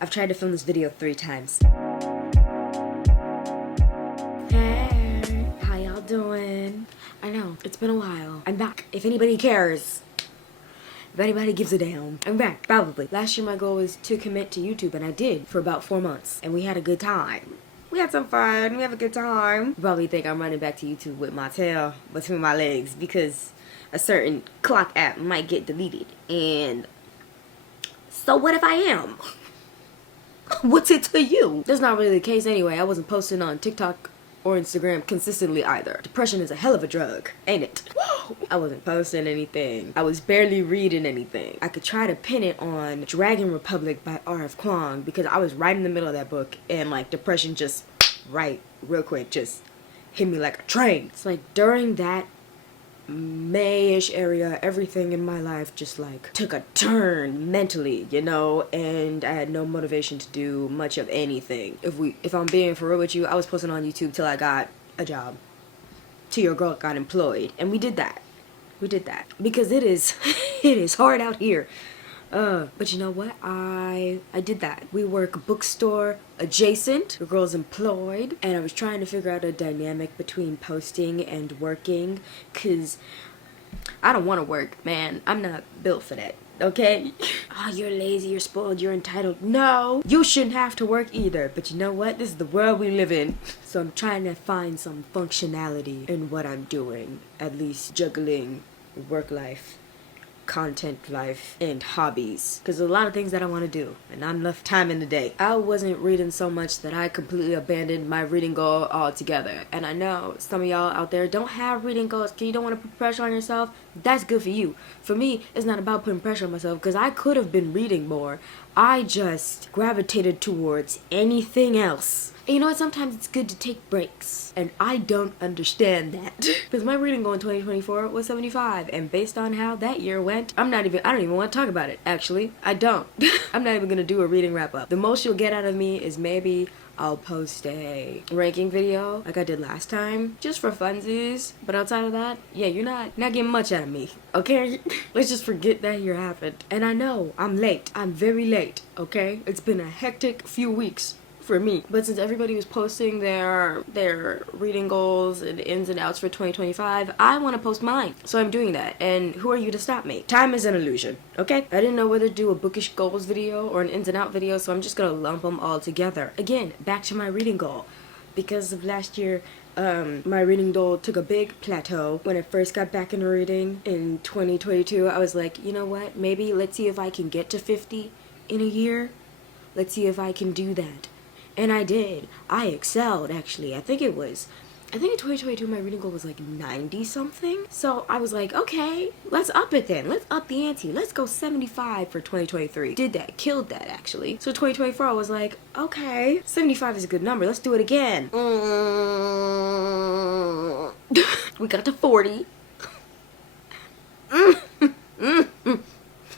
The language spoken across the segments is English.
I've tried to film this video 3 times. Hey, how y'all doing? I know, it's been a while. I'm back. If anybody cares. If anybody gives a damn. I'm back, probably. Last year my goal was to commit to YouTube, and I did for about 4 months. And we had a good time. We had some fun. We have a good time. You probably think I'm running back to YouTube with my tail between my legs because a certain clock app might get deleted. And so what if I am? What's it to you? That's not really the case anyway. I wasn't posting on TikTok or Instagram consistently either. Depression is a hell of a drug, ain't it? Whoa! I wasn't posting anything. I was barely reading anything. I could try to pin it on Dragon Republic by R.F. Kuang because I was right in the middle of that book and like depression just real quick just hit me like a train. It's like during that May-ish area, everything in my life just like took a turn mentally, you know, and I had no motivation to do much of anything. If I'm being for real with you, I was posting on YouTube till I got a job, till your girl got employed, and we did that because it is it is hard out here. But you know what? I did that. We work bookstore adjacent. The girl's employed. And I was trying to figure out a dynamic between posting and working. Cause I don't want to work, man. I'm not built for that. Okay? Oh, you're lazy, you're spoiled, you're entitled. No! You shouldn't have to work either. But you know what? This is the world we live in. So I'm trying to find some functionality in what I'm doing. At least juggling work life, content life, and hobbies, because there's a lot of things that I want to do and not enough time in the day. I wasn't reading so much that I completely abandoned my reading goal altogether, and I know some of y'all out there don't have reading goals because you don't want to put pressure on yourself. That's good for you. For me, it's not about putting pressure on myself because I could have been reading more. I just gravitated towards anything else. And you know what, sometimes it's good to take breaks, and I don't understand that. Because my reading goal in 2024 was 75, and based on how that year went, I don't even want to talk about it, actually. I don't. I'm not even going to do a reading wrap-up. The most you'll get out of me is maybe I'll post a ranking video like I did last time, just for funsies. But outside of that, yeah, you're not getting much out of me, okay? Let's just forget that year happened. And I know, I'm late. I'm very late, okay? It's been a hectic few weeks for me. But since everybody was posting their reading goals and ins and outs for 2025, I want to post mine. So I'm doing that. And who are you to stop me? Time is an illusion, okay? I didn't know whether to do a bookish goals video or an ins and out video, so I'm just gonna lump them all together. Again, back to my reading goal. Because of last year, my reading goal took a big plateau. When I first got back into reading in 2022, I was like, you know what? Maybe let's see if I can get to 50 in a year. Let's see if I can do that. And I did. I excelled, actually. I think in 2022 my reading goal was like 90 something. So I was like, okay, let's up it then. Let's up the ante. Let's go 75 for 2023. Did that. Killed that, actually. So 2024 I was like, okay, 75 is a good number. Let's do it again. We got to 40.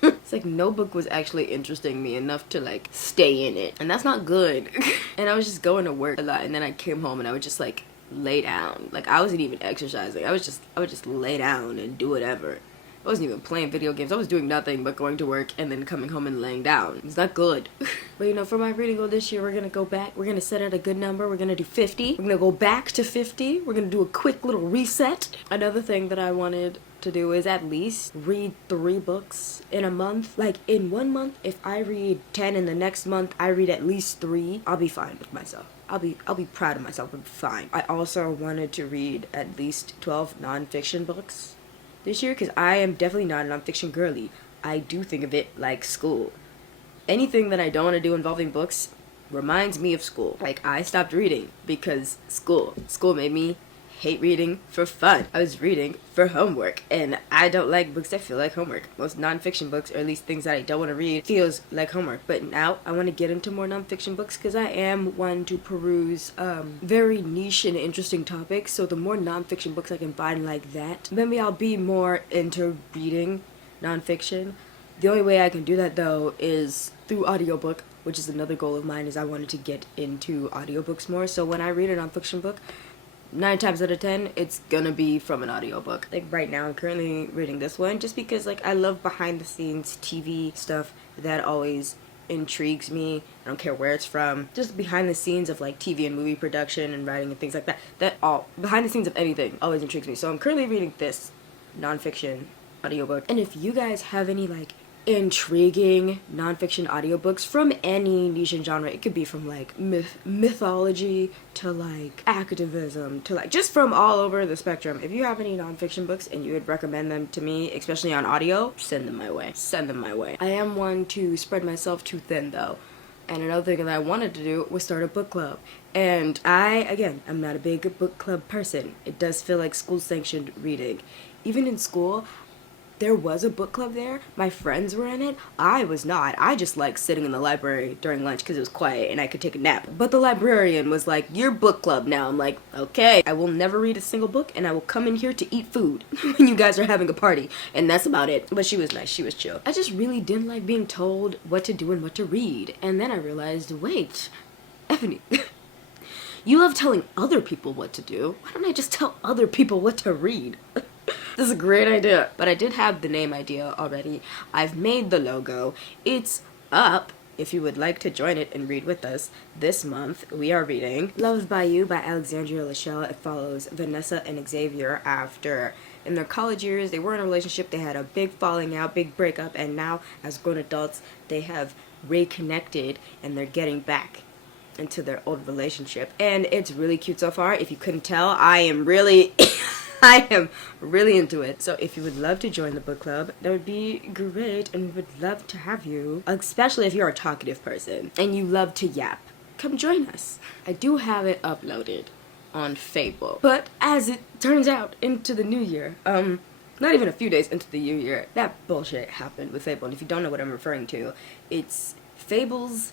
It's like no book was actually interesting me enough to like stay in it, and that's not good. And I was just going to work a lot, and then I came home and I would just like lay down. Like I wasn't even exercising. I would just lay down and do whatever. I wasn't even playing video games. I was doing nothing but going to work and then coming home and laying down. It's not good. But you know, for my reading goal this year, we're gonna go back. We're gonna set out a good number. We're gonna do 50. We're gonna go back to 50. We're gonna do a quick little reset. Another thing that I wanted to do is at least read 3 books in a month. Like in 1 month, if I read 10 and the next month I read at least 3, I'll be fine with myself. I'll be proud of myself. I'll be fine. I also wanted to read at least 12 nonfiction books this year because I am definitely not a nonfiction girly. I do think of it like school. Anything that I don't want to do involving books reminds me of school. Like I stopped reading because school made me hate reading for fun. I was reading for homework, and I don't like books that feel like homework. Most nonfiction books, or at least things that I don't want to read, feels like homework. But now I want to get into more nonfiction books because I am one to peruse very niche and interesting topics. So the more nonfiction books I can find like that, maybe I'll be more into reading nonfiction. The only way I can do that though is through audiobook, which is another goal of mine, is I wanted to get into audiobooks more. So when I read a nonfiction book, 9 times out of 10, it's gonna be from an audiobook. Like right now, I'm currently reading this one just because like I love behind the scenes TV stuff that always intrigues me. I don't care where it's from. Just behind the scenes of like TV and movie production and writing and things like that. That all behind the scenes of anything always intrigues me. So I'm currently reading this nonfiction audiobook. And if you guys have any like intriguing nonfiction audiobooks from any niche and genre, it could be from like mythology to like activism to like just from all over the spectrum. If you have any nonfiction books and you would recommend them to me, especially on audio, send them my way. Send them my way. I am one to spread myself too thin though. And another thing that I wanted to do was start a book club. And I'm not a big book club person. It does feel like school-sanctioned reading. Even in school, there was a book club there. My friends were in it. I was not. I just liked sitting in the library during lunch because it was quiet and I could take a nap. But the librarian was like, "You're book club now." I'm like, okay. I will never read a single book and I will come in here to eat food when you guys are having a party. And that's about it. But she was nice. She was chill. I just really didn't like being told what to do and what to read. And then I realized, wait, Ebony, you love telling other people what to do. Why don't I just tell other people what to read? This is a great idea. But I did have the name idea already. I've made the logo. It's up. If you would like to join it and read with us, this month we are reading Loved by You by Alexandria Lachelle. It follows Vanessa and Xavier after, in their college years, they were in a relationship, they had a big falling out, big breakup, and now as grown adults, they have reconnected and they're getting back into their old relationship. And it's really cute so far. If you couldn't tell, I am really into it. So if you would love to join the book club, that would be great, and we would love to have you, especially if you're a talkative person and you love to yap. Come join us. I do have it uploaded on Fable, but as it turns out, into the new year, not even a few days into the new year, that bullshit happened with Fable. And if you don't know what I'm referring to, it's Fable's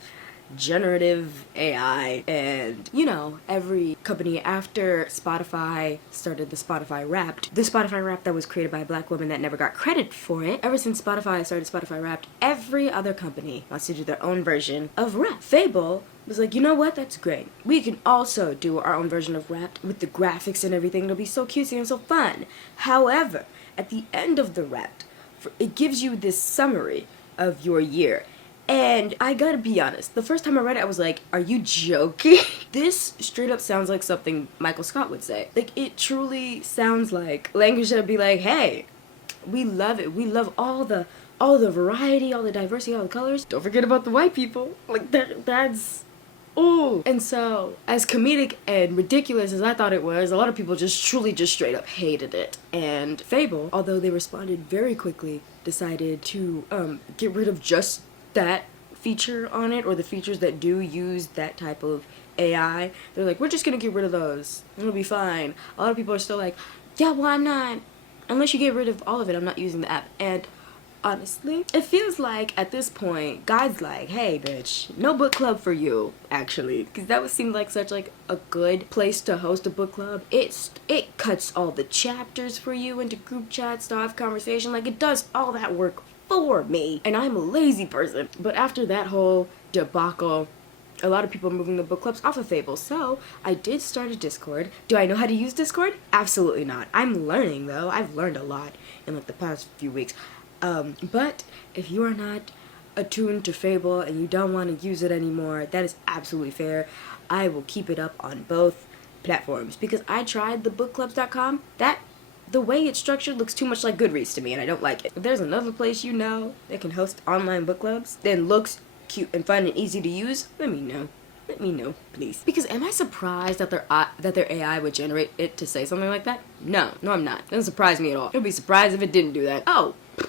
generative AI, and you know, every company after Spotify started the Spotify Wrapped, that was created by a black woman that never got credit for it. Ever since Spotify started Spotify Wrapped, every other company wants to do their own version of Wrapped. Fable was like, you know what, that's great. We can also do our own version of Wrapped with the graphics and everything. It'll be so cutesy and so fun. However, at the end of the Wrapped, it gives you this summary of your year. And I gotta be honest, the first time I read it, I was like, are you joking? This straight up sounds like something Michael Scott would say. Like, it truly sounds like language that would be like, hey, we love it. We love all the variety, all the diversity, all the colors. Don't forget about the white people. Like, that's... Ooh. And so, as comedic and ridiculous as I thought it was, a lot of people just truly just straight up hated it. And Fable, although they responded very quickly, decided to get rid of just that feature on it, or the features that do use that type of AI. They're like, we're just gonna get rid of those. It'll be fine. A lot of people are still like, yeah, well, I'm not. Unless you get rid of all of it, I'm not using the app. And honestly, it feels like at this point, God's like, hey, bitch, no book club for you, actually. Because that would seem like such like a good place to host a book club. It cuts all the chapters for you into group chats to have conversation. Like, it does all that work for me, and I'm a lazy person. But after that whole debacle, a lot of people are moving the book clubs off of Fable, so I did start a Discord. Do I know how to use Discord? Absolutely not. I'm learning though. I've learned a lot in like the past few weeks. But if you are not attuned to Fable and you don't want to use it anymore, that is absolutely fair. I will keep it up on both platforms because I tried the bookclubs.com. The way it's structured looks too much like Goodreads to me, and I don't like it. If there's another place you know that can host online book clubs, then looks cute and fun and easy to use, let me know. Let me know, please. Because am I surprised that their AI would generate it to say something like that? No, I'm not. It doesn't surprise me at all. I'd be surprised if it didn't do that. Oh, I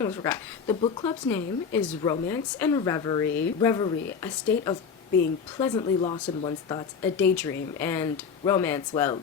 almost forgot. The book club's name is Romance and Reverie. Reverie, a state of being pleasantly lost in one's thoughts, a daydream, and romance, well,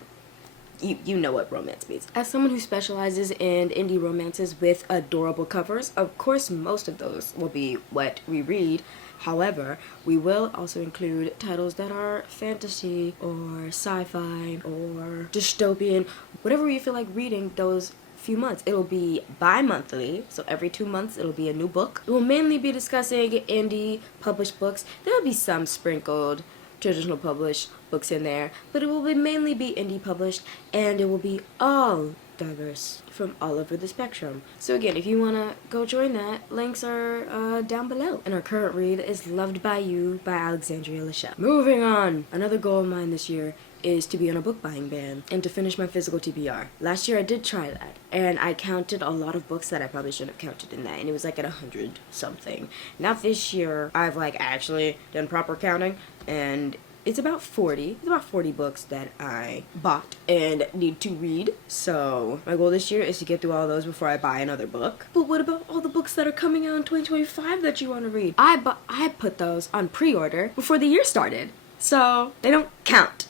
you know what romance means. As someone who specializes in indie romances with adorable covers, of course most of those will be what we read. However, we will also include titles that are fantasy or sci-fi or dystopian, whatever you feel like reading those few months. It'll be bi-monthly, so every 2 months it'll be a new book. We'll mainly be discussing indie published books. There'll be some sprinkled traditional published books in there, but it will mainly be indie published, and it will be all diverse from all over the spectrum. So again, if you want to go join that, links are down below. And our current read is Loved by You by Alexandria Lachelle. Moving on! Another goal of mine this year is to be on a book buying ban and to finish my physical TBR. Last year I did try that, and I counted a lot of books that I probably shouldn't have counted in that, and it was like at 100 something. Now this year I've like actually done proper counting, and it's about 40. It's about 40 books that I bought and need to read. So my goal this year is to get through all those before I buy another book. But what about all the books that are coming out in 2025 that you want to read? I put those on pre-order before the year started, so they don't count.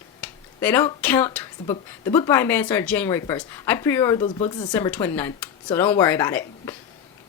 They don't count towards the book. The book buying ban started January 1st. I pre-ordered those books December 29th, so don't worry about it.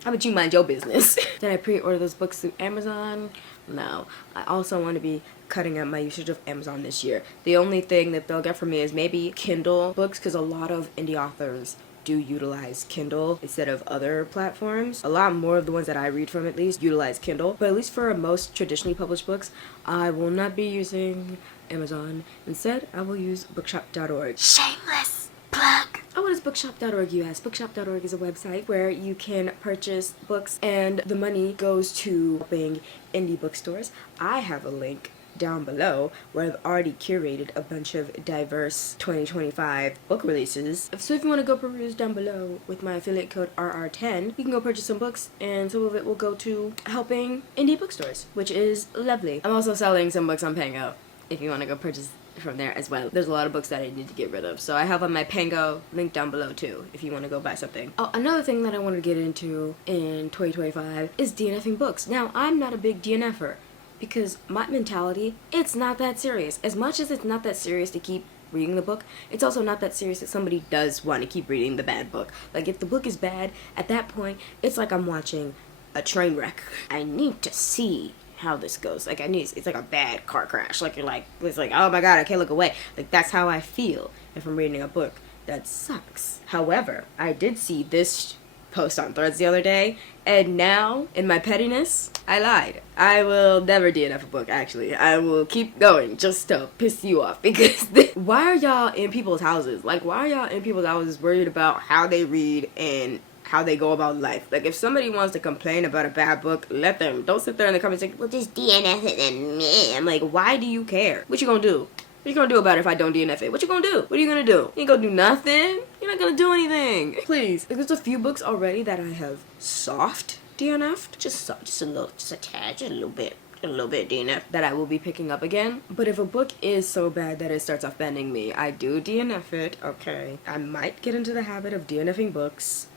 How about you mind your business? Did I pre-order those books through Amazon? No. I also want to be cutting out my usage of Amazon this year. The only thing that they'll get from me is maybe Kindle books, because a lot of indie authors do utilize Kindle instead of other platforms. A lot more of the ones that I read from, at least, utilize Kindle. But at least for most traditionally published books, I will not be using Amazon. Instead, I will use bookshop.org. Shameless plug! Oh, what is bookshop.org, you ask? Bookshop.org is a website where you can purchase books and the money goes to helping indie bookstores. I have a link down below where I've already curated a bunch of diverse 2025 book releases. So if you want to go peruse down below with my affiliate code RR10, you can go purchase some books, and some of it will go to helping indie bookstores, which is lovely. I'm also selling some books on Pango if you want to go purchase from there as well. There's a lot of books that I need to get rid of, so I have on my Pango link down below too if you want to go buy something. Oh, another thing that I want to get into in 2025 is DNFing books. Now, I'm not a big DNFer, because my mentality, it's not that serious. As much as it's not that serious to keep reading the book, it's also not that serious that somebody does want to keep reading the bad book. Like, if the book is bad, at that point, it's like I'm watching a train wreck. I need to see how this goes. Like, it's like a bad car crash. Like, it's like, oh my god, I can't look away. Like, that's how I feel if I'm reading a book that sucks. However, I did see this post on Threads the other day, and now, in my pettiness, I lied. I will never DNF a book, actually. I will keep going just to piss you off, because why are y'all in people's houses? Like, why are y'all in people's houses worried about how they read and how they go about life? Like, if somebody wants to complain about a bad book, let them. Don't sit there in the comments like, well, just DNF it and meh. I'm like, why do you care? What you gonna do? What you gonna do about it if I don't DNF it? What you gonna do? What are you gonna do? You ain't gonna do nothing? You're not gonna do anything. Please. Like, there's a few books already that I have soft DNF'd. Just a little bit DNF that I will be picking up again. But if a book is so bad that it starts offending me, I do DNF it, okay? I might get into the habit of DNFing books.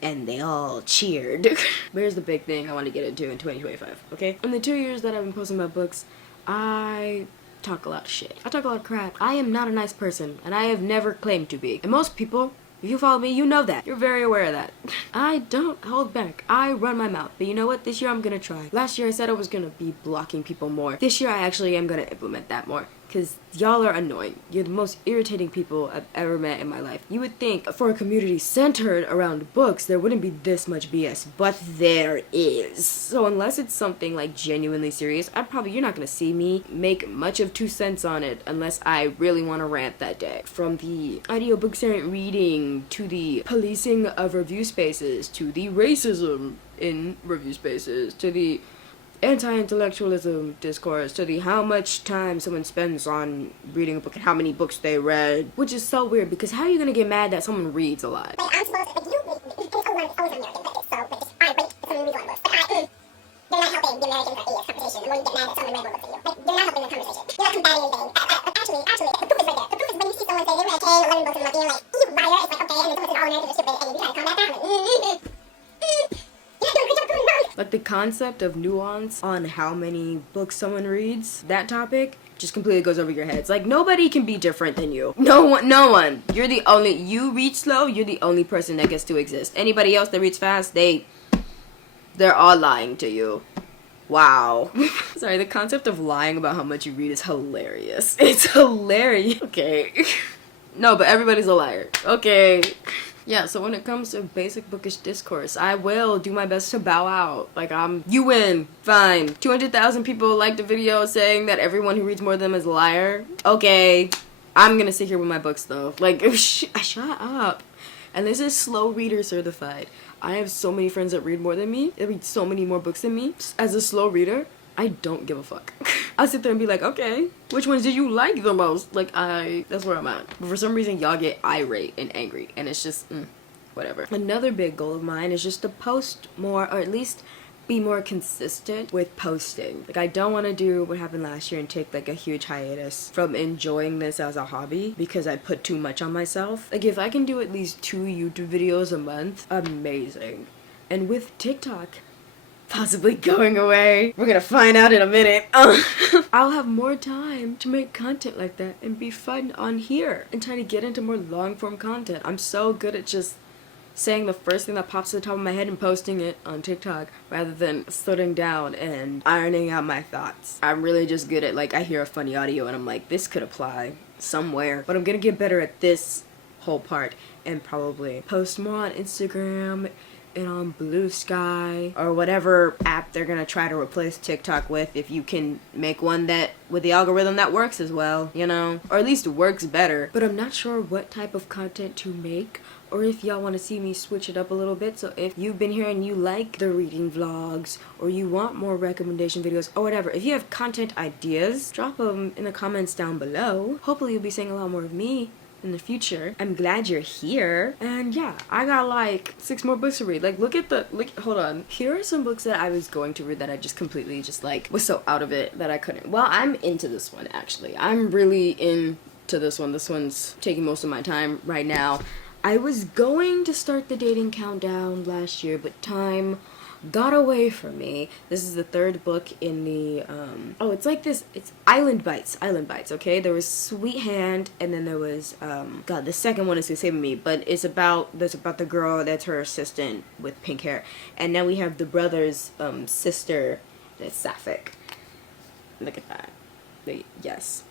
And they all cheered. But here's the big thing I want to get into in 2025, okay? In the 2 years that I've been posting about books, I talk a lot of shit. I talk a lot of crap. I am not a nice person, and I have never claimed to be. And most people, if you follow me, you know that. You're very aware of that. I don't hold back. I run my mouth. But you know what? This year I'm gonna try. Last year I said I was gonna be blocking people more. This year I actually am gonna implement that more. Because y'all are annoying. You're the most irritating people I've ever met in my life. You would think for a community centered around books, there wouldn't be this much BS, but there is. So unless it's something like genuinely serious, you're not gonna see me make much of 2 cents on it unless I really want to rant that day. From the audiobooks aren't reading, to the policing of review spaces, to the racism in review spaces, to the anti-intellectualism discourse, to the how much time someone spends on reading a book and how many books they read, which is so weird, because how are you gonna get mad that someone reads a lot? But I'm supposed to, it's always American critics, so, but just, alright, wait, someone reads a lot of books. But they're not helping the American conversation. The more you get mad that someone read more books than you. Like, they're not helping the conversation. You're not combating anything. Actually, the proof is right there. The proof is when you see someone say they read 10, 11 books in a month, and you're like, you liar, it's like, okay, and then someone says, oh, Americans are stupid, and you try to calm that down. Like, the concept of nuance on how many books someone reads, that topic just completely goes over your heads. Like, nobody can be different than you. No one. You read slow, you're the only person that gets to exist. Anybody else that reads fast, they're all lying to you. Wow. Sorry, the concept of lying about how much you read is hilarious. It's hilarious. Okay. No, but everybody's a liar. Okay. Yeah, so when it comes to basic bookish discourse, I will do my best to bow out. Like, you win. Fine. 200,000 people liked a video saying that everyone who reads more than them is a liar. Okay. I'm gonna sit here with my books, though. Like, shut up. And this is slow reader certified. I have so many friends that read more than me. They read so many more books than me. As a slow reader, I don't give a fuck. I'll sit there and be like, okay, which ones did you like the most? Like, that's where I'm at. But for some reason, y'all get irate and angry. And it's just, whatever. Another big goal of mine is just to post more, or at least be more consistent with posting. Like, I don't want to do what happened last year and take like a huge hiatus from enjoying this as a hobby because I put too much on myself. Like, if I can do at least 2 YouTube videos a month, amazing. And with TikTok possibly going away, we're gonna find out in a minute. I'll have more time to make content like that and be fun on here and try to get into more long form content. I'm so good at just saying the first thing that pops to the top of my head and posting it on TikTok rather than sitting down and ironing out my thoughts. I'm really just good at, like, I hear a funny audio and I'm like, this could apply somewhere. But I'm gonna get better at this whole part and probably post more on Instagram and on Blue Sky or whatever app they're gonna try to replace TikTok with, if you can make one that with the algorithm that works as well, you know, or at least works better. But I'm not sure what type of content to make, or if y'all want to see me switch it up a little bit. So if you've been here and you like the reading vlogs, or you want more recommendation videos or whatever, if you have content ideas, drop them in the comments down below. Hopefully you'll be seeing a lot more of me in the future. I'm glad you're here. And yeah, I got like 6 more books to read. Like, hold on. Here are some books that I was going to read that I just completely just like was so out of it that I couldn't. Well, I'm into this one actually. I'm really into this one. This one's taking most of my time right now. I was going to start the dating countdown last year, but time got away from me. This is the 3rd book in the, it's Island Bites, okay? There was Sweet Hand, and then there was, God, the second one is escaping me, but it's about the girl that's her assistant with pink hair. And now we have the brother's, sister, that's Sapphic. Look at that. Yes.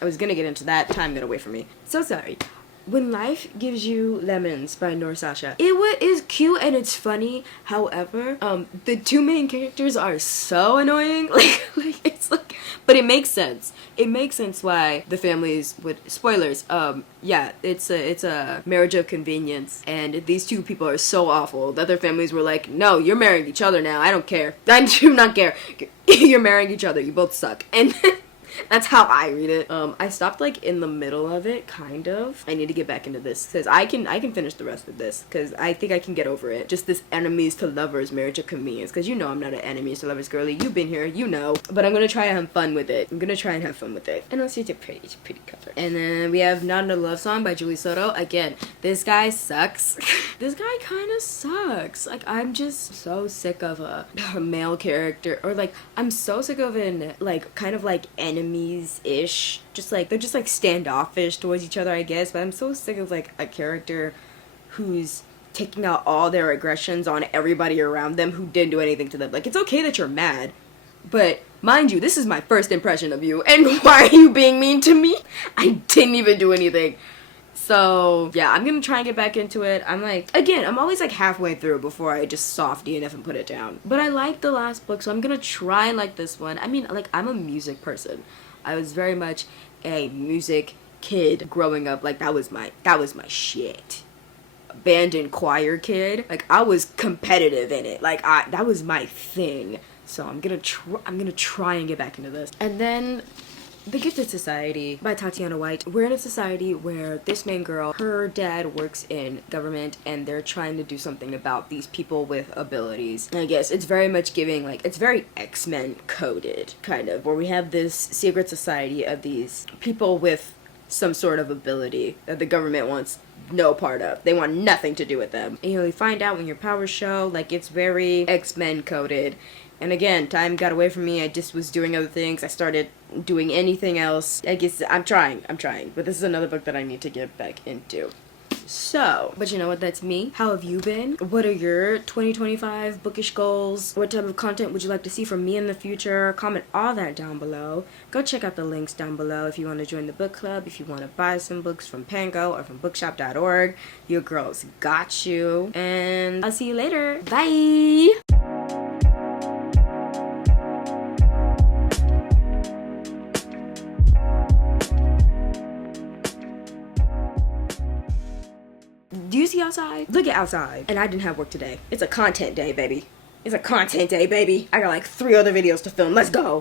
I was gonna get into that, time got away from me. So sorry. When Life Gives You Lemons by Noor Sasha. It is cute and it's funny. However, the 2 main characters are so annoying. But it makes sense. It makes sense why the families would, spoilers, yeah, it's a marriage of convenience, and these 2 people are so awful that their families were like, no, you're marrying each other now. I don't care. I do not care. You're marrying each other. You both suck. And that's how I read it. I stopped like in the middle of it, kind of. I need to get back into this because I can finish the rest of this because I think I can get over it. Just this enemies to lovers marriage of convenience, because you know I'm not an enemies to lovers girly. You've been here, you know. But I'm gonna try and have fun with it. And also it's a pretty cover. And then we have Not Another Love Song by Julie Soto. Again, this guy sucks. This guy kind of sucks. Like, I'm just so sick of a male character, or like I'm so sick of an like kind of like enemies-ish, just like they're just like standoffish towards each other, I guess. But I'm so sick of like a character who's taking out all their aggressions on everybody around them who didn't do anything to them. Like, it's okay that you're mad, but mind you, this is my first impression of you, and why are you being mean to me? I didn't even do anything. So yeah, I'm gonna try and get back into it. I'm like, again, I'm always like halfway through before I just soft DNF and put it down. But I liked the last book, so I'm gonna try and like this one. I mean, like, I'm a music person. I was very much a music kid growing up. Like, that was my shit. Band and choir kid. Like, I was competitive in it. Like, that was my thing. So I'm gonna try and get back into this. And then The Gifted Society by Tatiana White. We're in a society where this main girl, her dad works in government, and they're trying to do something about these people with abilities. And I guess it's very much giving, like, it's very X-Men coded, kind of, where we have this secret society of these people with some sort of ability that the government wants no part of. They want nothing to do with them. And you find out when your powers show, like, it's very X-Men coded. And again, time got away from me. I just was doing other things. I started doing anything else. I guess I'm trying. But this is another book that I need to get back into. So, but you know what, that's me. How have you been? What are your 2025 bookish goals? What type of content would you like to see from me in the future? Comment all that down below. Go check out the links down below if you want to join the book club, if you want to buy some books from Pango or from bookshop.org. Your girls got you. And I'll see you later. Bye! Do you see outside? Look at outside. And I didn't have work today. It's a content day, baby. It's a content day, baby. I got like 3 other videos to film. Let's go.